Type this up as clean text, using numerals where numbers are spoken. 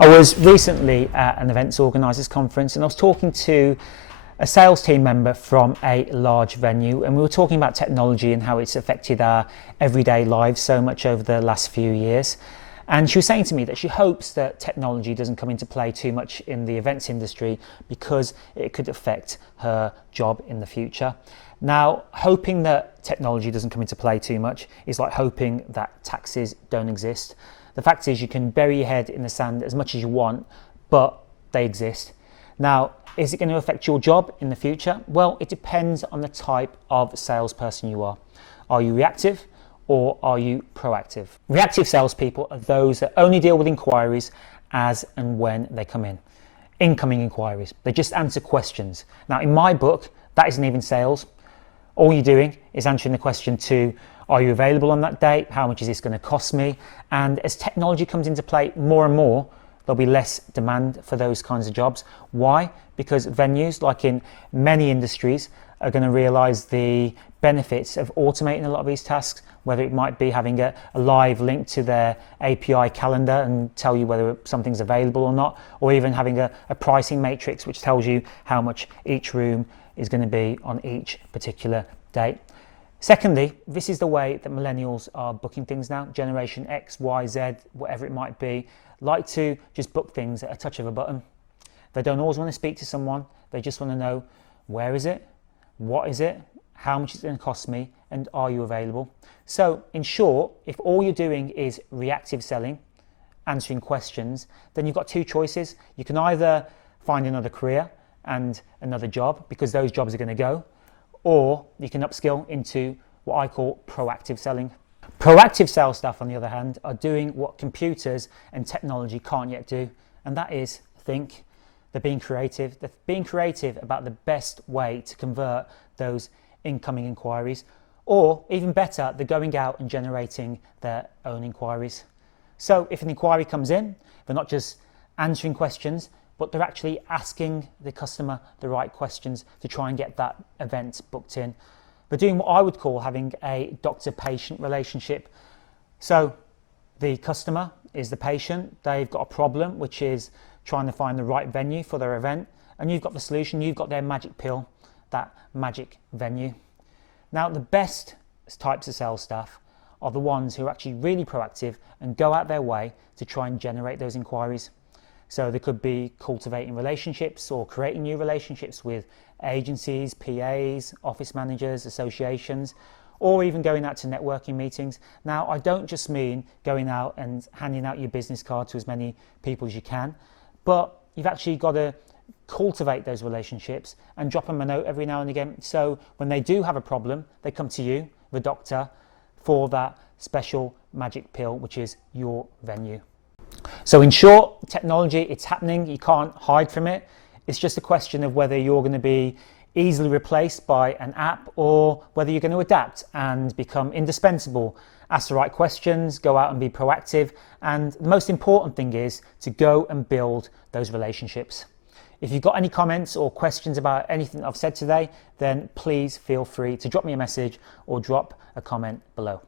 I was recently at an events organisers conference and I was talking to a sales team member from a large venue, and we were talking about technology and how it's affected our everyday lives so much over the last few years. And she was saying to me that she hopes that technology doesn't come into play too much in the events industry because it could affect her job in the future. Now, hoping that technology doesn't come into play too much is like hoping that taxes don't exist. The fact is, you can bury your head in the sand as much as you want, but they exist. Now, is it going to affect your job in the future? Well, it depends on the type of salesperson you are. Are you reactive or are you proactive? Reactive salespeople are those that only deal with inquiries as and when they come in. Incoming inquiries. They just answer questions. Now, in my book, that isn't even sales. All you're doing is answering the question to, are you available on that date? How much is this going to cost me? And as technology comes into play more and more, there'll be less demand for those kinds of jobs. Why? Because venues, like in many industries, are going to realise the benefits of automating a lot of these tasks, whether it might be having a live link to their API calendar and tell you whether something's available or not, or even having a pricing matrix which tells you how much each room is going to be on each particular date. Secondly, this is the way that millennials are booking things now. Generation X, Y, Z, whatever it might be, like to just book things at a touch of a button. They don't always want to speak to someone. They just want to know, where is it? What is it? How much is it going to cost me? And are you available? So in short, if all you're doing is reactive selling, answering questions, then you've got two choices. You can either find another career and another job, because those jobs are going to go, or you can upskill into what I call proactive selling. Proactive sales staff, on the other hand, are doing what computers and technology can't yet do, and that is think. They're being creative. They're being creative about the best way to convert those incoming inquiries, or even better, they're going out and generating their own inquiries. So if an inquiry comes in, they're not just answering questions, but they're actually asking the customer the right questions to try and get that event booked in. They're doing what I would call having a doctor-patient relationship. So the customer is the patient. They've got a problem, which is trying to find the right venue for their event. And you've got the solution. You've got their magic pill, that magic venue. Now, the best types of sales staff are the ones who are actually really proactive and go out their way to try and generate those inquiries. So they could be cultivating relationships or creating new relationships with agencies, PAs, office managers, associations, or even going out to networking meetings. Now, I don't just mean going out and handing out your business card to as many people as you can, but you've actually got to cultivate those relationships and drop them a note every now and again. So when they do have a problem, they come to you, the doctor, for that special magic pill, which is your venue. So in short, technology, it's happening. You can't hide from it. It's just a question of whether you're going to be easily replaced by an app or whether you're going to adapt and become indispensable. Ask the right questions, go out and be proactive. And the most important thing is to go and build those relationships. If you've got any comments or questions about anything I've said today, then please feel free to drop me a message or drop a comment below.